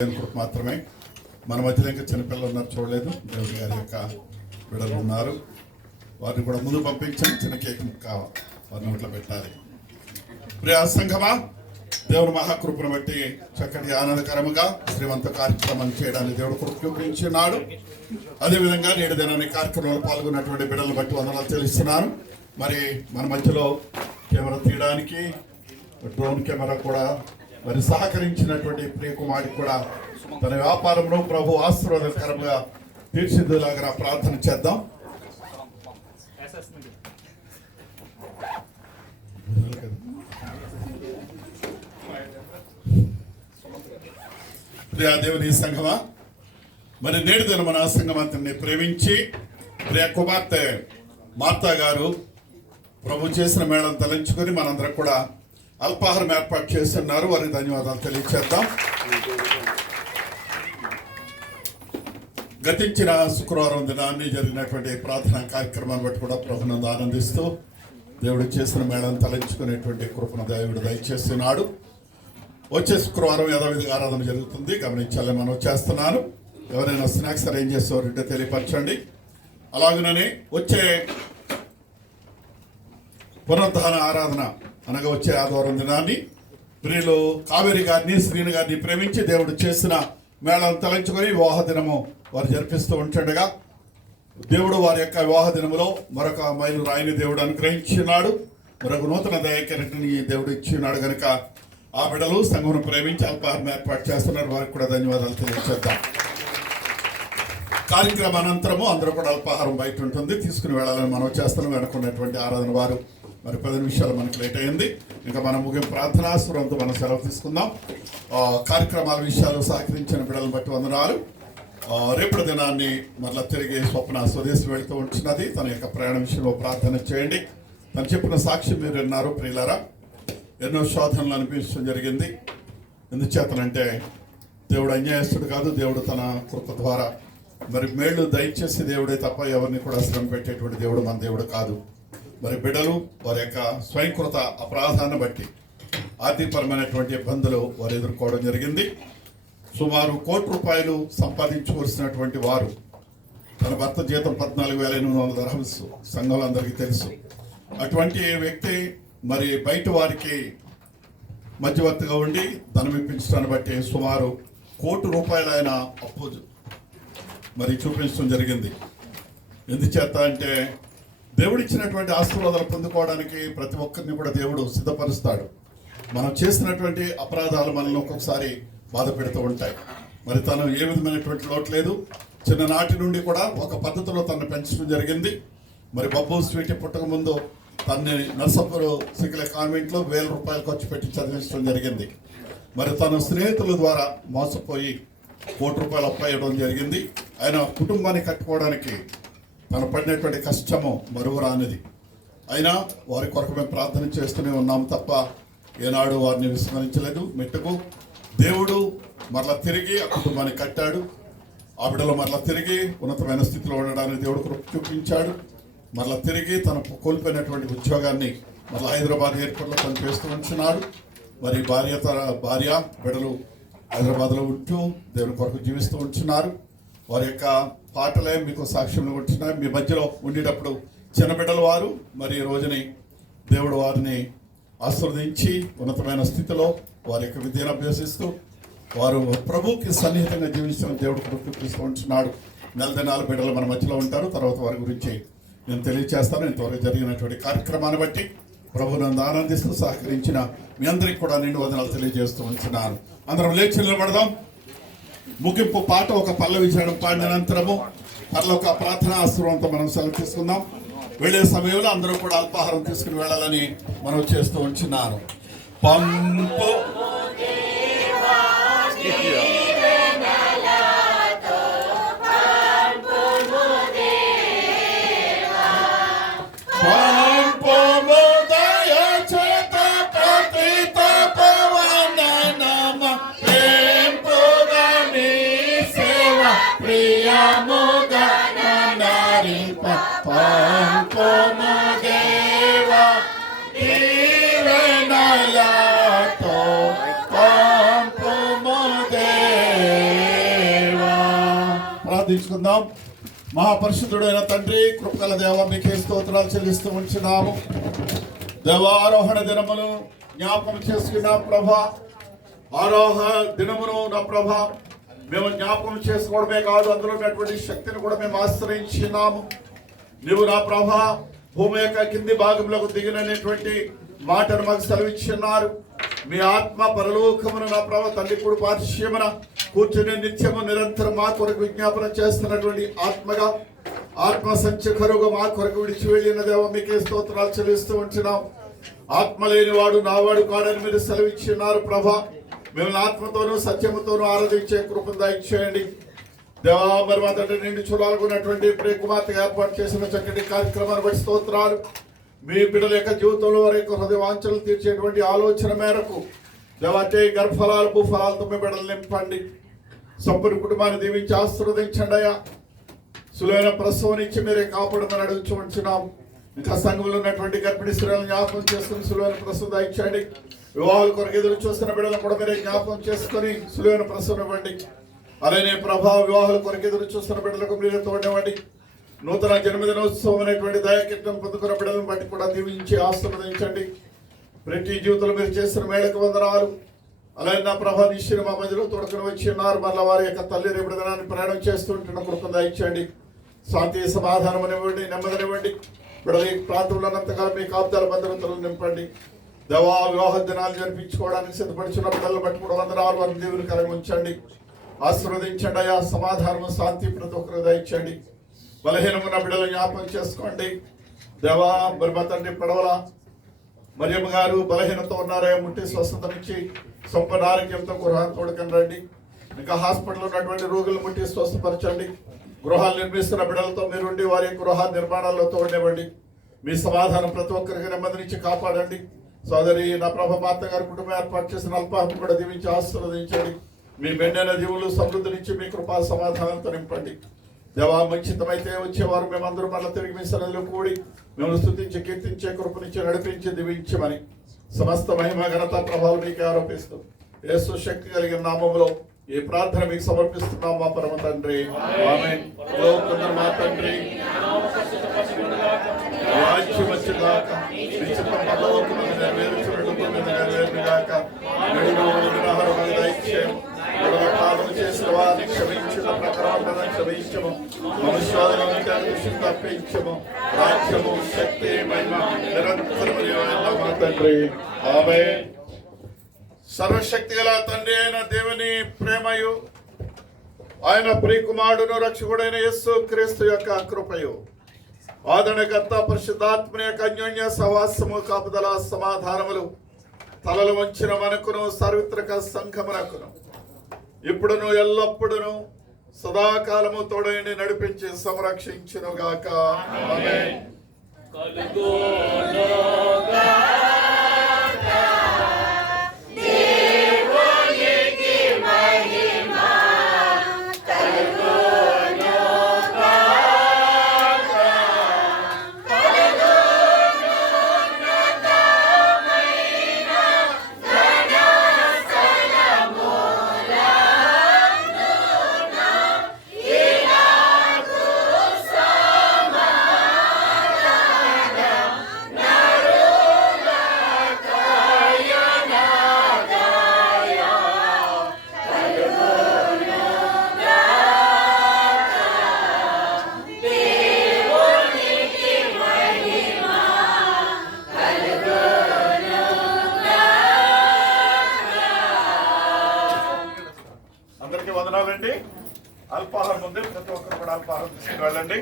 మాత్రమే మన మధ్యలో ఇంకా చిన్నపిల్లలు ఉన్నారు, చూడలేదు. దేవుడి గారి యొక్క బిడ్డలు ఉన్నారు, వారిని కూడా ముందు పంపించండి. చిన్న కేక్ ముక్క వారి నోట్లో పెట్టాలి. ప్రియ సంఘమా, దేవుడు మహాకృపను బట్టి చక్కటి ఆనందకరముగా శ్రీమంత కార్యక్రమం చేయడానికి దేవుడు కృప చూపించున్నాడు. అదేవిధంగా నేడు దినాన్ని కార్యక్రమంలో పాల్గొన్నటువంటి బిడ్డలను బట్టి వందనాలు తెలుస్తున్నాను. మరి మన మధ్యలో కెమెరా తీయడానికి డ్రోన్ కెమెరా కూడా మరి సహకరించినటువంటి ప్రియ కుమారుడికి కూడా తన వ్యాపారంలో ప్రభు ఆశీర్వాదకరంగా తీర్చిదిద్దేలాగా ప్రార్థన చేద్దాం. ప్రియ దేవుని సంఘమా, మరి నేడు దిన మన సంఘమంతని ప్రేమించి ప్రియ కుమార్తె మార్తా గారు ప్రభు చేసిన మేళం తలంచుకొని మనందరం కూడా అల్పాహారం ఏర్పాటు చేస్తున్నారు. వారికి ధన్యవాదాలు తెలియచేద్దాం. గతించిన శుక్రవారం దినాన్ని జరిగినటువంటి ప్రార్థనా కార్యక్రమాన్ని బట్టి కూడా ప్రభునందు ఆనందిస్తూ దేవుడు చేసిన మేళను తలంచుకునేటువంటి కృపను దేవుడు దయచేస్తున్నాడు. వచ్చే శుక్రవారం యథావిధిగా ఆరాధన జరుగుతుంది, గమనించాలని మనం చేస్తున్నాను. ఎవరైనా స్నాక్స్ అరేంజ్ చేసేవారంటే తెలియపరచండి. అలాగనే వచ్చే పునరుద్ధాన ఆరాధన అనగా వచ్చే ఆదివారం దినాన్ని ప్రియులు కావేరి గారిని, శ్రీని గారిని ప్రేమించి దేవుడు చేసిన మేళను తలంచుకొని వివాహ దినము వారు జరిపిస్తూ ఉంటుండగా దేవుడు వారి యొక్క వివాహ దినములో మరొక మైలు రాయిని దేవుడు అనుగ్రహించినాడు. మరొక నూతన దయకరిని దేవుడు ఇచ్చినాడు. కనుక ఆ బిడ్డలు సంఘమును ప్రేమించి అల్పాహారం ఏర్పాటు చేస్తున్నారు. వారికి కూడా ధన్యవాదాలు తెలియజేద్దాం. కార్యక్రమం అనంతరము అందరూ కూడా అల్పాహారం బయట ఉంటుంది, తీసుకుని వెళ్ళాలని మనం చేస్తున్నాం. వెనుకున్నటువంటి ఆరాధన వారు మరి 10 నిమిషాలు మనకు లేట్ అయింది. ఇంకా మనం ముగింపు ప్రార్థనాస్వరంతో మనం సెలవు తీసుకుందాం. కార్యక్రమాల విషయాలు సహకరించిన బిడ్డలను బట్టి వందనాలు. రేపటి దినాన్ని మరలా తిరిగి స్వప్న స్వదేశం వెళుతూ ఉంటున్నది. తన యొక్క ప్రయాణ విషయంలో ప్రార్థన చేయండి. తను చెప్పిన సాక్ష్యం మీరు విన్నారు ప్రియులారా. ఎన్నో శోధనలు అనిపించడం జరిగింది. ఎందుచేతనంటే దేవుడు అన్యాయస్తుడు కాదు. దేవుడు తన కృప ద్వారా మరి మేళ్లు దయచేసి దేవుడే తప్ప ఎవరిని కూడా శ్రమ పెట్టేటువంటి దేవుడు మన దేవుడు కాదు. మరి బిడ్డలు వారి యొక్క స్వయంకృత అపరాధాన్ని బట్టి ఆర్థికపరమైనటువంటి ఇబ్బందులు వారు ఎదుర్కోవడం జరిగింది. సుమారు ₹1,00,00,000 సంపాదించవలసినటువంటి వారు, తన భర్త జీతం 14,800 dirhams సంఘం అందరికీ తెలుసు. అటువంటి వ్యక్తి మరి బయట వారికి మధ్యవర్తిగా ఉండి ధనం ఇప్పించడాన్ని బట్టి సుమారు ₹1,00,00,000 ఆయన అప్పు మరి చూపించడం జరిగింది. ఎందుచేత అంటే దేవుడిచ్చినటువంటి ఆశీర్వాదాలు పొందుకోవడానికి ప్రతి ఒక్కరిని కూడా దేవుడు సిద్ధపరుస్తాడు. మనం చేసినటువంటి అపరాధాలు మనల్ని ఒక్కొక్కసారి బాధ పెడుతూ ఉంటాయి. మరి తను ఏ విధమైనటువంటి లోటు లేదు. చిన్ననాటి నుండి కూడా ఒక పద్ధతిలో తనను పెంచడం జరిగింది. మరి బబ్బు స్వీటీ పుట్టక ముందు తనని నర్సాపూర్ సికిల కాన్వెంట్లో ₹1,000 ఖర్చు పెట్టి చదివించడం జరిగింది. మరి తన స్నేహితుల ద్వారా మోసపోయి ₹1,00,00,000 అప్పు ఇవ్వడం జరిగింది. ఆయన కుటుంబాన్ని కట్టుకోవడానికి తను పడినటువంటి కష్టము మరువరానిది. అయినా వారి కొరకు మేము ప్రార్థన చేస్తూనే ఉన్నాము తప్ప ఏనాడు వారిని విస్మరించలేదు. మెట్టుకు దేవుడు మరలా తిరిగి ఆ కుటుంబాన్ని కట్టాడు. ఆ బిడ్డలో మరలా తిరిగి ఉన్నతమైన స్థితిలో ఉండడానికి దేవుడు కృప చూపించాడు. మరలా తిరిగి తన కోల్పోయినటువంటి ఉద్యోగాన్ని మరలా హైదరాబాద్ ఎయిర్పోర్ట్లో తను చేస్తూ ఉంటున్నాడు. మరి భార్య బిడ్డలు హైదరాబాద్లో ఉంటూ దేవుని కొరకు జీవిస్తూ ఉంటున్నారు. వారి యొక్క పాటలే మీకు సాక్ష్యంలో ఉంటున్నాయి. మీ మధ్యలో ఉండేటప్పుడు చిన్న బిడ్డల వారు మరి ఈ రోజుని దేవుడు వారిని ఆశీర్వదించి ఉన్నతమైన స్థితిలో వారి యొక్క విద్యను అభ్యసిస్తూ వారు ప్రభుకి సన్నిహితంగా జీవిస్తున్న దేవుడు చూపిస్తూ ఉంటున్నాడు. 4 దినాలు బిడ్డలు మన మధ్యలో ఉంటారు. తర్వాత వారి గురించి నేను తెలియజేస్తాను. ఇంతవరకు జరిగినటువంటి కార్యక్రమాన్ని బట్టి ప్రభు నన్ను ఆనందిస్తూ సహకరించిన మీ అందరికీ కూడా నిండు వందనాలు తెలియజేస్తూ ఉంటున్నాను. అందరం లేచి నిలబడదాం. ముగింపు పాట ఒక పల్లవి చేయడం పాడిన అనంతరము పరలోక ప్రార్థన ఆశీర్వాదంతో మనం సెలవు తీసుకుందాం. వెళ్ళే సమయంలో అందరూ కూడా అల్పాహారం తీసుకుని వెళ్ళాలని మనం చేస్తూ ఉంటున్నాను. పంపు Panpo ప్రార్థించుకుందాం. మహాపరిశుద్ధుడైన తండ్రి, కృపగల దేవ, మీకే స్తోత్రాలు చెల్లిస్తూ ఉంచున్నాము. దేవారోహణ దినమును జ్ఞాపకం చేసుకున్న ప్రభా, ఆరోహణ దినమును నా ప్రభా మేము జ్ఞాపకం చేసుకోవడమే కాదు, అందులో ఉన్నటువంటి శక్తిని కూడా మేము ఆశ్రయించినాము. నువ్వు నా ప్రభా భూమి యొక్క కింది భాగంలోకి దిగినటువంటి మాటను మాకు సెలవిచ్చున్నారు. మీ ఆత్మ పరలోకమున నా ప్రభా తండ్రి కుడి పార్శ్వమున కూర్చుని నిత్యము నిరంతరం మా కొరకు విజ్ఞాపన చేస్తున్నటువంటి ఆత్మగా, ఆత్మ సంచకరుగా మా కొరకు విడిచి వెళ్ళిన దేవ, మీకే స్తోత్రాలు చెల్లిస్తూ ఉంటున్నాం. ఆత్మ లేనివాడు నావాడు కాడని మీరు సెలవిచ్చున్నారు ప్రభా. మిమ్మల్ని ఆత్మతోనూ సత్యముతోనూ ఆరాధించే కృపను దయచేయండి దేవా. మరి మా తండ్రి నిండి చూడాలనుకున్నటువంటి ప్రియ కుమార్తెగా ఏర్పాటు చేసిన చక్కటి కార్యక్రమాన్ని బట్టి స్తోత్రాలు. మీ బిడ్డల యొక్క జీవితంలో వారి యొక్క హృదయ వాంఛలు తీర్చేటువంటి ఆలోచన మేరకు దేవాచే గర్భఫలాలు భూఫలాలతో మీ బిడ్డలు నింపండి. సంపూర్ణ కుటుంబాన్ని దీవించి ఆశీర్వదించండి అయ్యా. సులువైన ప్రసవం ఇచ్చి మీరే కాపాడమని అడుగుచుంటున్నాం. ఇంకా సంఘంలో ఉన్నటువంటి గర్భిణీ స్త్రీలను జ్ఞాపకం చేసుకుని సులువైన ప్రసవం దయచేయండి. వివాహాల కొరకు ఎదురు చూస్తున్న బిడ్డలను కూడా మీరే జ్ఞాపకం చేసుకుని సులువైన ప్రసవం ఇవ్వండి. అలానే ప్రభావ వివాహాల కొరకు ఎదురు చూస్తున్న బిడ్డలకు మీరే తోడివ్వండి. నూతన జన్మదినోత్సవం అనేటువంటి దయాకిట్టం పొందుకున్న బిడ్డలను బట్టి కూడా దీవించి ఆశీర్వదించండి. ప్రతి జీవితంలో మీరు చేసిన మేళకు వందనాలు. అలాగే నా ప్రభా నిశ్చయం మా మధ్యలో తోడుకుని వచ్చి ఉన్నారు. మళ్ళీ వారి యొక్క తల్లి రేపటి దినాన్ని ప్రయాణం చేస్తుంటున్న కృపను దయచేయండి. శాంతి సమాధానం ఇవ్వండి, నెమ్మదినివ్వండి. బిడ్డల ప్రాంతంలో అన్నంతకాలం మీ కాపుదల భద్రతలు నింపండి. దేవా వివాహ దినాలు జరిపించుకోవడానికి సిద్ధపడుచున్న బిడ్డలను బట్టి కూడా వందనాలు. వారిని దేవునికరంగా ఉంచండి, ఆశీర్వదించండి అయ్యా. సమాధానము శాంతి ప్రతి ఒక్కరు దయచేయండి. బలహీనమున్న బిడ్డలు జ్ఞాపకం చేసుకోండి దేవా. మరి మా తండ్రి పడవల మరియమ్మ గారు బలహీనత ఉన్నారో ముట్టి స్వస్థత నుంచి సంపూర్ణ ఆరోగ్యంతో గృహాన్ని తోడుకొని రండి. ఇంకా హాస్పిటల్ ఉన్నటువంటి రోగులు ముట్టి స్వస్థపరచండి. గృహాలు నిర్మిస్తున్న బిడ్డలతో మీరుండి వారి గృహ నిర్మాణాల్లో తోడివ్వండి. మీ సమాధానం ప్రతి ఒక్కరికి నెమ్మది నుంచి కాపాడండి. సోదరి నా ప్రభ మాత గారి కుటుంబం ఏర్పాటు చేసిన అల్పాహం కూడా దీవించి ఆశీర్వదించండి. మీ మెండైన దీవులు సమృద్ధి నుంచి మీ కృపా సమాధానంతో నింపండి దేవా. మంచితమైతే వచ్చేవారు మేమందరూ మళ్ళీ తిరిగి మీ సన్నిధిలో కూడి మిమ్మల్ని స్తుతించి కీర్తించే కృపనిచ్చి నడిపించి దీవించమని సమస్త మహిమ ఘనత ప్రభావం మీకే ఆరోపిస్తూ యేసు శక్తి కలిగిన నామములో ఈ ప్రార్థన మీకు సమర్పిస్తున్నాం మా పరమ తండ్రి. ఆమేన్. మా తండ్రి రాజ్యం వచ్చుగాక, విచిత్రం పరలోకమందు నెరవేర్చున్నట్టు భూమి మీద నెరవేరుగాక. కాలం చేసిన వారిని క్షమించము, ప్రకారం క్షమించము, మనుష్యాలను తప్పించము. రాజ్యము శక్తి మహిమ నిరంతరము మా తండ్రి. ఆమేన్. సర్వశక్తి గల తండ్రి అయిన దేవుని ప్రేమయు, ఆయన ప్రియకుమారుడును రక్షకుడైన యేసు క్రీస్తు యొక్క కృపయు, ఆదరణకర్త పరిశుద్ధాత్మని యొక్క అన్యోన్య సహవాసము, కాపుదల సమాధానములు తలలు వంచిన మనకును సార్వత్రిక సంఘమునకును ఇప్పుడును ఎల్లప్పుడును సదాకాలము తోడైని నడిపించి సంరక్షించును గాక. ఆమేన్. అందరికీ వందనాలండి. అల్పాహారం ఉంది, ప్రతి ఒక్కరు కూడా అల్పాహారం తీసుకుని వెళ్ళండి.